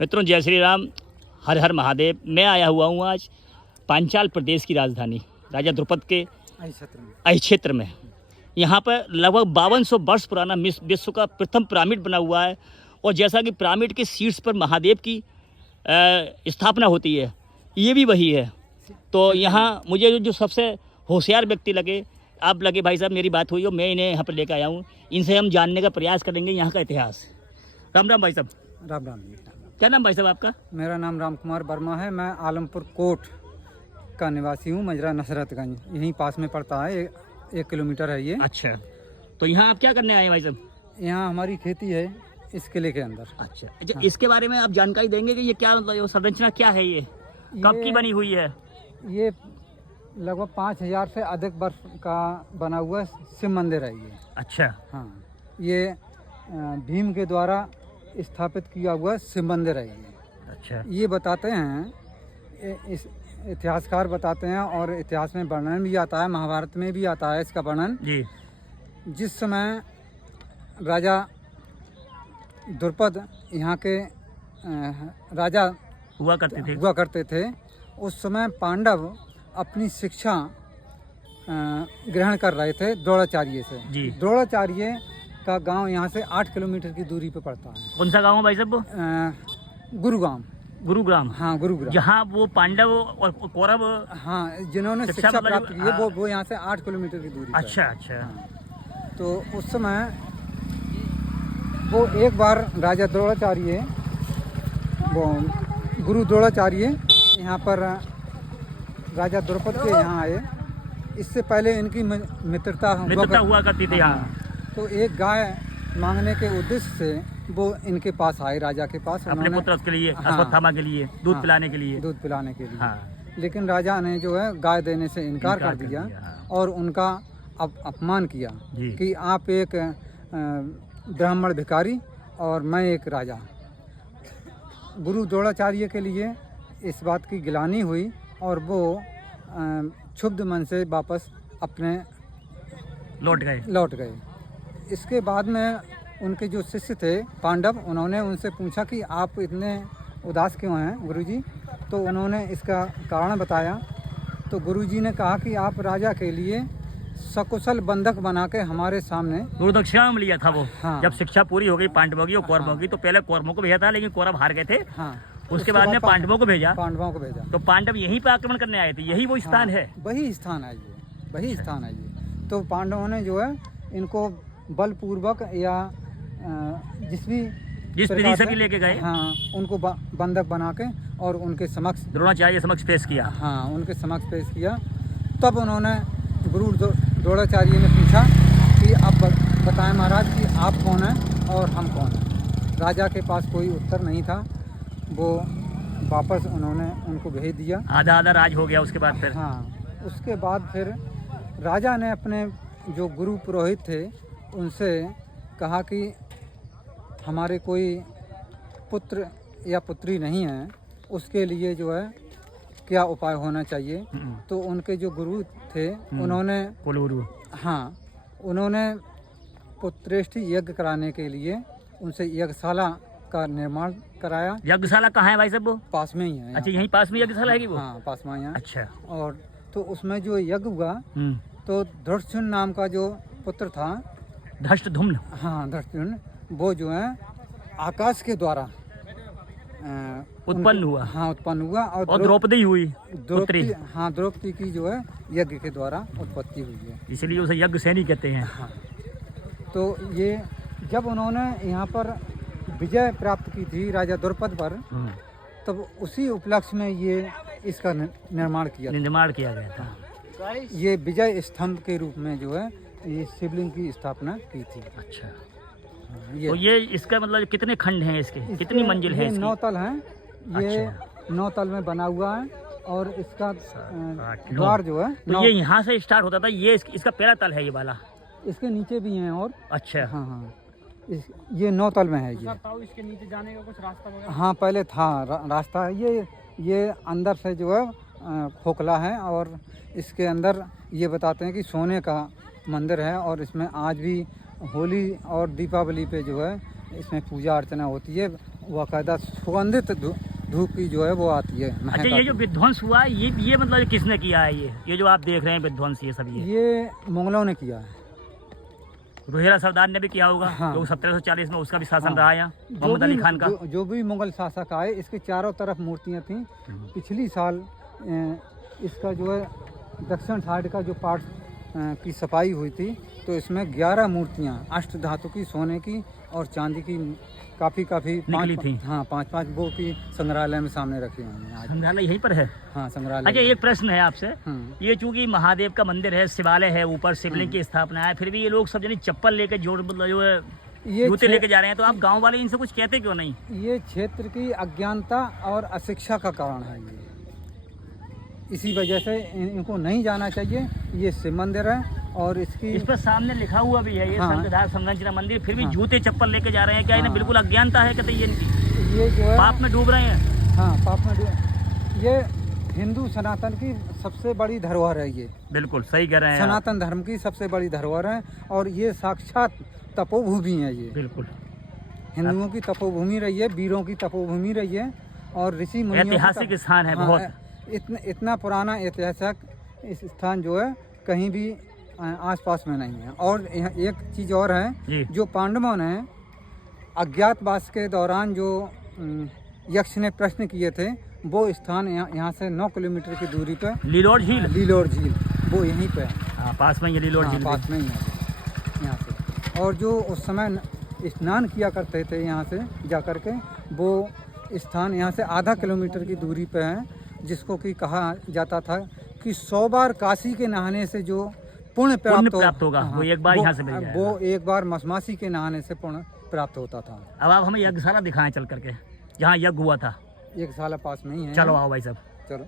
मित्रों, जय श्री राम, हर हर महादेव। मैं आया हुआ हूँ आज पांचाल प्रदेश की राजधानी राजा द्रुपद के अहि क्षेत्र में। यहाँ पर लगभग 5200 वर्ष पुराना विश्व का प्रथम पिरामिड बना हुआ है। और जैसा कि पिरामिड के शीर्ष पर महादेव की स्थापना होती है, ये भी वही है। तो यहाँ मुझे जो सबसे होशियार व्यक्ति लगे, आप लगे भाई साहब मेरी बात हुई और मैं इन्हें यहाँ पर लेकर आया हूँ। इनसे हम जानने का प्रयास करेंगे यहाँ का इतिहास। राम राम भाई साहब। राम राम जी। क्या नाम भाई साहब आपका? मेरा नाम राम कुमार वर्मा है। मैं आलमपुर कोट का निवासी हूँ। मजरा नसरतगंज यहीं पास में पड़ता है, 1 किलोमीटर है ये। अच्छा, तो यहाँ आप क्या करने आए हैं भाई साहब? यहाँ हमारी खेती है इस किले के अंदर। अच्छा, इसके बारे में आप जानकारी देंगे कि ये क्या मतलब संरचना क्या है, ये कब की बनी हुई है? ये लगभग 5000 से अधिक वर्ष का बना हुआ शिव मंदिर है ये। अच्छा, हाँ, ये भीम के द्वारा स्थापित किया हुआ शिव मंदिर है ये। अच्छा, ये बताते हैं, इस इतिहासकार बताते हैं और इतिहास में वर्णन भी आता है, महाभारत में भी आता है इसका वर्णन जी। जिस समय राजा द्रुपद यहाँ के राजा हुआ करते थे, उस समय पांडव अपनी शिक्षा ग्रहण कर रहे थे द्रोणाचार्य से। द्रोणाचार्य का गांव यहाँ से 8 किलोमीटर की दूरी पे पड़ता है। कौन सा गांव है भाई साहब? गुरुग्राम। हाँ, गुरुग्राम, जहाँ वो पांडव और कौरव, हाँ, जिन्होंने शिक्षा प्राप्त की है, वो यहाँ से 8 किलोमीटर की दूरी। अच्छा अच्छा। हाँ। तो उस समय वो एक बार राजा द्रोणाचार्य, वो गुरु द्रोणाचार्य यहाँ पर राजा द्रुपद के यहाँ आए। इससे पहले इनकी मित्रता हुआ करती थी यहाँ। तो एक गाय मांगने के उद्देश्य से वो इनके पास आए, राजा के पास, अपने पुत्र के लिए, अश्वत्थामा के लिए, दूध पिलाने के लिए। हाँ। लेकिन राजा ने जो है गाय देने से इनकार कर दिया। और उनका अपमान किया कि आप एक ब्राह्मण भिखारी और मैं एक राजा। गुरु द्रोणाचार्य के लिए इस बात की गिलानी हुई और वो क्षुब्ध मन से वापस अपने लौट गए। इसके बाद में उनके जो शिष्य थे पांडव, उन्होंने उनसे पूछा कि आप इतने उदास क्यों हैं गुरुजी। तो उन्होंने इसका कारण बताया। तो गुरुजी ने कहा कि आप राजा के लिए सकुशल बंधक बना के हमारे सामने गुरुदक्षिणा में लिया था वो। हाँ। जब शिक्षा पूरी हो गई पांडवों की और कौरवों की, तो पहले कौरवों को भेजा था, लेकिन कौरव हार गए थे। हाँ। उसके बाद में पांडवों को भेजा। तो पांडव यहीं पे आक्रमण करने आए थे, यही वो स्थान है। वही स्थान है ये। तो पांडवों ने जो है इनको बलपूर्वक या जिस विधि से भी लेके गए, हाँ, उनको बंधक बना के और उनके समक्ष द्रोणाचार्य समक्ष पेश किया। हाँ, उनके समक्ष पेश किया। तब उन्होंने गुरु द्रोणाचार्य ने पूछा कि आप बताएं महाराज कि आप कौन हैं और हम कौन हैं। राजा के पास कोई उत्तर नहीं था। वो वापस उन्होंने उनको भेज दिया। आधा राज हो गया उसके बाद फिर। हाँ, उसके बाद फिर राजा ने अपने जो गुरु पुरोहित थे उनसे कहा कि हमारे कोई पुत्र या पुत्री नहीं है, उसके लिए जो है क्या उपाय होना चाहिए। तो उनके जो गुरु थे उन्होंने उन्होंने पुत्रेष्टि यज्ञ कराने के लिए उनसे यज्ञशाला का निर्माण कराया। यज्ञशाला कहाँ है भाई साहब? वो पास में ही है। अच्छा, यहीं पास में यज्ञशाला है कि वो? हाँ, पास में है। अच्छा। और तो उसमें जो यज्ञ हुआ, तो धृष्टद्युम्न नाम का जो पुत्र था, धृष्टद्युम्न, हाँ, धृष्टद्युम्न, वो जो है आकाश के द्वारा उत्पन्न हुआ। हाँ, उत्पन्न हुआ। और द्रौपदी हुई। द्रौपदी की जो है यज्ञ के द्वारा उत्पत्ति हुई है, इसलिए उसे यज्ञ सेनी कहते हैं। हाँ। तो ये जब उन्होंने यहाँ पर विजय प्राप्त की थी राजा द्रुपद पर, तब उसी उपलक्ष्य में ये इसका निर्माण किया गया था। ये विजय स्तंभ के रूप में जो है ये शिवलिंग की स्थापना की थी। अच्छा। तो ये इसका मतलब कितने खंड हैं इसके कितनी मंजिल है? 9 तल हैं ये। अच्छा। 9 तल में बना हुआ है और इसका द्वार जो है, तो ये यहाँ से स्टार्ट होता था। ये इसका पहला तल है ये वाला। इसके नीचे भी हैं और। अच्छा। हाँ, ये 9 तल में है ये। इसके नीचे जाने का कुछ रास्ता वगैरह? हाँ, पहले था रास्ता। ये अंदर से जो है खोखला है और इसके अंदर ये बताते हैं कि सोने का मंदिर है और इसमें आज भी होली और दीपावली पे जो है इसमें पूजा अर्चना होती है बाकायदा सुगंधित धूप की जो है वो आती है। अच्छा, ये जो विध्वंस हुआ है ये मतलब किसने किया है? ये जो आप देख रहे हैं विध्वंस, ये सब ये मुगलों ने किया है। रोहिरा सरदार ने भी किया होगा। हाँ। जो 1740 में उसका भी शासन हाँ। रहा है, मोहम्मद अली खान का। जो भी मुगल शासक आए, इसके चारों तरफ मूर्तियां थीं। पिछली साल इसका जो है दक्षिण साइड का जो पार्ट की सफाई हुई थी, तो इसमें 11 मूर्तियां अष्ट धातु की, सोने की और चांदी की काफ़ी निकली थी। हाँ, 5-5 वो की संग्रहालय में सामने रखी हुई हैं। संग्रहालय यहीं पर है? हाँ, संग्रहालय। अच्छा, एक प्रश्न है आपसे। ये चूंकि महादेव का मंदिर है, शिवालय है, ऊपर शिवलिंग की स्थापना है, फिर भी ये लोग सब जने चप्पल लेके जो है जूते लेके जा रहे हैं, तो आप गांव वाले इनसे कुछ कहते क्यों नहीं? ये क्षेत्र की अज्ञानता और अशिक्षा का कारण है। ये इसी वजह से इनको नहीं जाना चाहिए। ये शिव मंदिर है और इस पर सामने लिखा हुआ भी है, ये हाँ। संतधार संरचना मंदिर, फिर भी हाँ। जूते चप्पल लेके जा रहे हैं। क्या इन्हें हाँ। बिल्कुल अज्ञानता है? कहते ये जो है पाप में डूब रहे हैं। हाँ, पाप में ये हिंदू सनातन की सबसे बड़ी धरोहर है। ये बिल्कुल सही कह रहे हैं। सनातन धर्म की सबसे बड़ी धरोहर है और ये साक्षात तपोभूमि है। ये बिल्कुल हिंदुओं की तपोभूमि रही है, वीरों की तपोभूमि रही है और ऋषि मुनियों की ऐतिहासिक स्थान है। बहुत इतना पुराना ऐतिहासिक इस स्थान जो है कहीं भी आसपास में नहीं है। और एक चीज़ और है, जो पांडवों ने अज्ञातवास के दौरान जो यक्ष ने प्रश्न किए थे, वो स्थान यहाँ से 9 किलोमीटर की दूरी पे लीलोर झील वो यहीं पे है। पास में ये लीलोर झील पास में ही है यहाँ से। और जो उस समय स्नान किया करते थे यहाँ से जा कर के, वो स्थान यहाँ से आधा किलोमीटर की दूरी पे है, जिसको कि कहा जाता था कि 100 बार काशी के नहाने से जो पुण्य प्राप्त होगा, वो एक बार यहाँ से मिल जाएगा। वो एक बार मसमासी के नहाने से पुण्य प्राप्त होता था। अब आप हमें यज्ञशाला दिखाएं चल करके, जहाँ यज्ञ हुआ था। यज्ञशाला पास में ही है। चलो आओ भाई साहब, चलो।